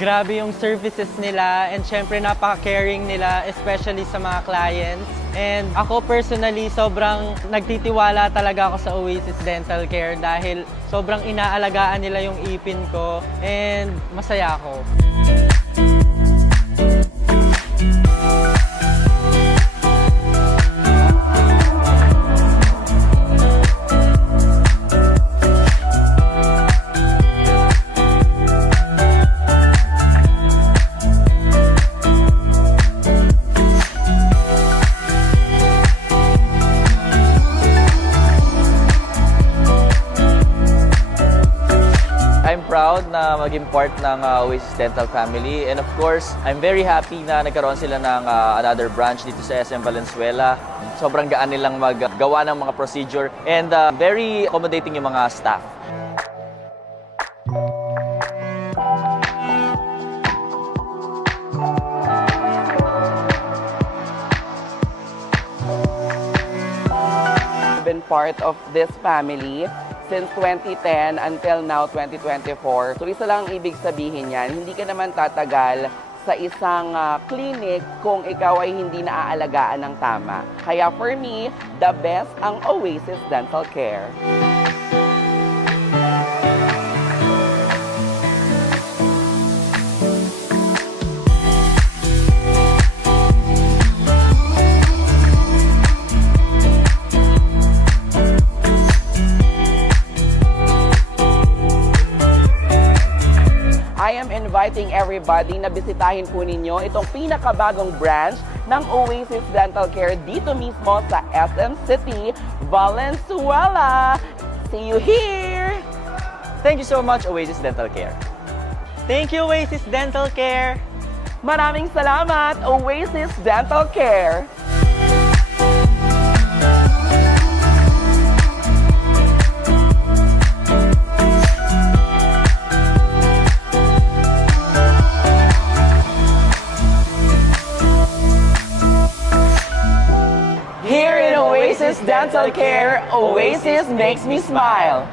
Grabe yung services nila and syempre napaka-caring nila, especially sa mga clients. And ako personally, sobrang nagtitiwala talaga ako sa Oasis Dental Care dahil sobrang inaalagaan nila yung ipin ko and masaya ako. I'm proud na maging part ng Oasis Dental family, and of course, I'm very happy na nagkaroon sila ng another branch dito sa SM Valenzuela. Sobrang gaan nilang maggawa ng mga procedure and very accommodating yung mga staff. I've been part of this family since 2010 until now 2024. So isa lang ang ibig sabihin yan, hindi ka naman tatagal sa isang clinic kung ikaw ay hindi naaalagaan ng tama. Kaya for me, the best ang Oasis Dental Care. I am inviting everybody na bisitahin po ninyo itong pinakabagong branch ng Oasis Dental Care dito mismo sa SM City, Valenzuela. See you here! Thank you so much, Oasis Dental Care. Thank you, Oasis Dental Care! Maraming salamat, Oasis Dental Care! Here in Oasis Dental Care, Oasis makes me smile.